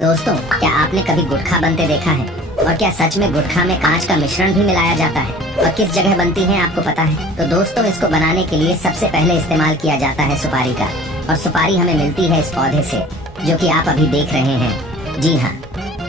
दोस्तों, क्या आपने कभी गुटखा बनते देखा है? और क्या सच में गुटखा में कांच का मिश्रण भी मिलाया जाता है? और किस जगह बनती है आपको पता है? तो दोस्तों, इसको बनाने के लिए सबसे पहले इस्तेमाल किया जाता है सुपारी का। और सुपारी हमें मिलती है इस पौधे से, जो कि आप अभी देख रहे हैं। जी हाँ,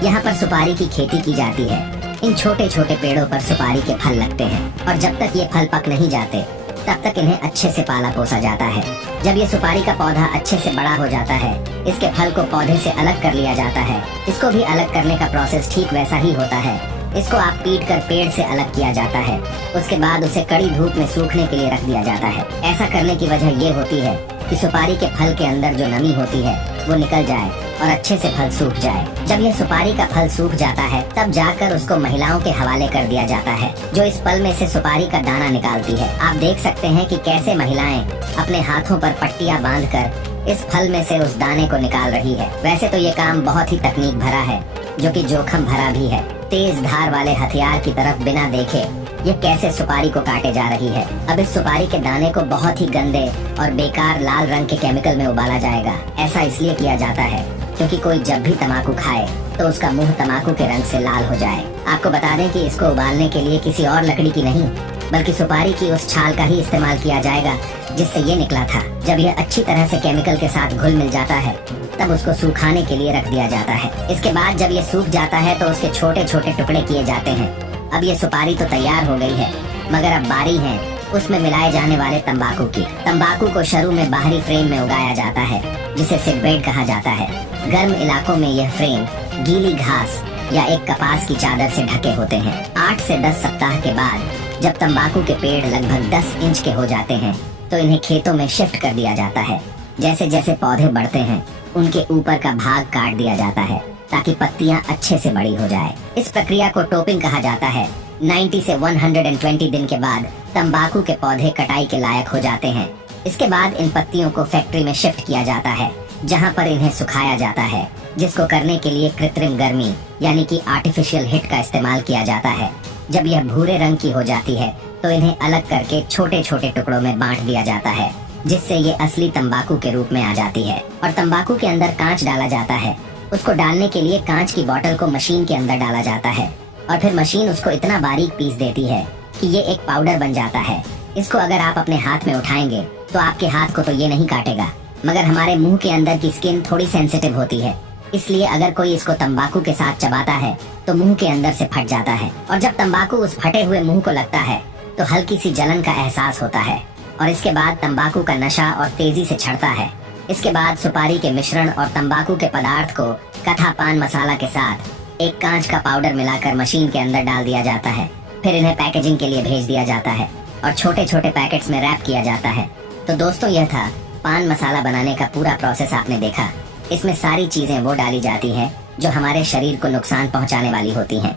यहाँ पर सुपारी की खेती की जाती है। इन छोटे छोटे पेड़ों पर सुपारी के फल लगते हैं और जब तक ये फल पक नहीं जाते तब तक इन्हें अच्छे से पाला पोसा जाता है। जब ये सुपारी का पौधा अच्छे से बड़ा हो जाता है, इसके फल को पौधे से अलग कर लिया जाता है। इसको भी अलग करने का प्रोसेस ठीक वैसा ही होता है। इसको आप पीट कर पेड़ से अलग किया जाता है। उसके बाद उसे कड़ी धूप में सूखने के लिए रख दिया जाता है। ऐसा करने की वजह ये होती है कि सुपारी के फल के अंदर जो नमी होती है वो निकल जाए और अच्छे से फल सूख जाए। जब यह सुपारी का फल सूख जाता है तब जाकर उसको महिलाओं के हवाले कर दिया जाता है, जो इस फल में से सुपारी का दाना निकालती है। आप देख सकते हैं कि कैसे महिलाएं अपने हाथों पर पट्टियां बांधकर इस फल में से उस दाने को निकाल रही है। वैसे तो ये काम बहुत ही तकनीक भरा है, जो कि जोखिम भरा भी है। तेज धार वाले हथियार की तरफ बिना देखे ये कैसे सुपारी को काटे जा रही है। अब इस सुपारी के दाने को बहुत ही गंदे और बेकार लाल रंग के केमिकल में उबाला जाएगा। ऐसा इसलिए किया जाता है क्योंकि कोई जब भी तम्बाकू खाए तो उसका मुंह तम्बाकू के रंग से लाल हो जाए। आपको बता दें कि इसको उबालने के लिए किसी और लकड़ी की नहीं बल्कि सुपारी की उस छाल का ही इस्तेमाल किया जाएगा जिससे ये निकला था। जब यह अच्छी तरह से केमिकल के साथ घुल मिल जाता है तब उसको सुखाने के लिए रख दिया जाता है। इसके बाद जब ये सूख जाता है तो उसके छोटे छोटे टुकड़े किए जाते हैं। अब ये सुपारी तो तैयार हो गई है, मगर अब बारी है उसमें मिलाए जाने वाले तंबाकू की। तंबाकू को शुरू में बाहरी फ्रेम में उगाया जाता है, जिसे सिगबेड कहा जाता है। गर्म इलाकों में यह फ्रेम गीली घास या एक कपास की चादर से ढके होते हैं। 8 से 10 सप्ताह के बाद जब तंबाकू के पेड़ लगभग 10 इंच के हो जाते हैं तो इन्हें खेतों में शिफ्ट कर दिया जाता है। जैसे जैसे पौधे बढ़ते हैं उनके ऊपर का भाग काट दिया जाता है ताकि पत्तियां अच्छे से बड़ी हो जाए। इस प्रक्रिया को टोपिंग कहा जाता है। 90 से 120 दिन के बाद तंबाकू के पौधे कटाई के लायक हो जाते हैं। इसके बाद इन पत्तियों को फैक्ट्री में शिफ्ट किया जाता है, जहां पर इन्हें सुखाया जाता है, जिसको करने के लिए कृत्रिम गर्मी यानी कि आर्टिफिशियल हीट का इस्तेमाल किया जाता है। जब यह भूरे रंग की हो जाती है तो इन्हें अलग करके छोटे छोटे टुकड़ों में बांट दिया जाता है, जिससे ये असली तंबाकू के रूप में आ जाती है। और तंबाकू के अंदर कांच डाला जाता है। उसको डालने के लिए कांच की बोतल को मशीन के अंदर डाला जाता है और फिर मशीन उसको इतना बारीक पीस देती है कि ये एक पाउडर बन जाता है। इसको अगर आप अपने हाथ में उठाएंगे तो आपके हाथ को तो ये नहीं काटेगा, मगर हमारे मुंह के अंदर की स्किन थोड़ी सेंसिटिव होती है, इसलिए अगर कोई इसको तंबाकू के साथ चबाता है तो मुंह के अंदर से फट जाता है। और जब तंबाकू उस फटे हुए मुंह को लगता है तो हल्की सी जलन का एहसास होता है और इसके बाद तंबाकू का नशा और तेजी से चढ़ता है। इसके बाद सुपारी के मिश्रण और तंबाकू के पदार्थ को कथा पान मसाला के साथ एक कांच का पाउडर मिलाकर मशीन के अंदर डाल दिया जाता है। फिर इन्हें पैकेजिंग के लिए भेज दिया जाता है और छोटे छोटे पैकेट्स में रैप किया जाता है। तो दोस्तों, यह था पान मसाला बनाने का पूरा प्रोसेस। आपने देखा, इसमें सारी चीजें वो डाली जाती हैं जो हमारे शरीर को नुकसान पहुंचाने वाली होती हैं।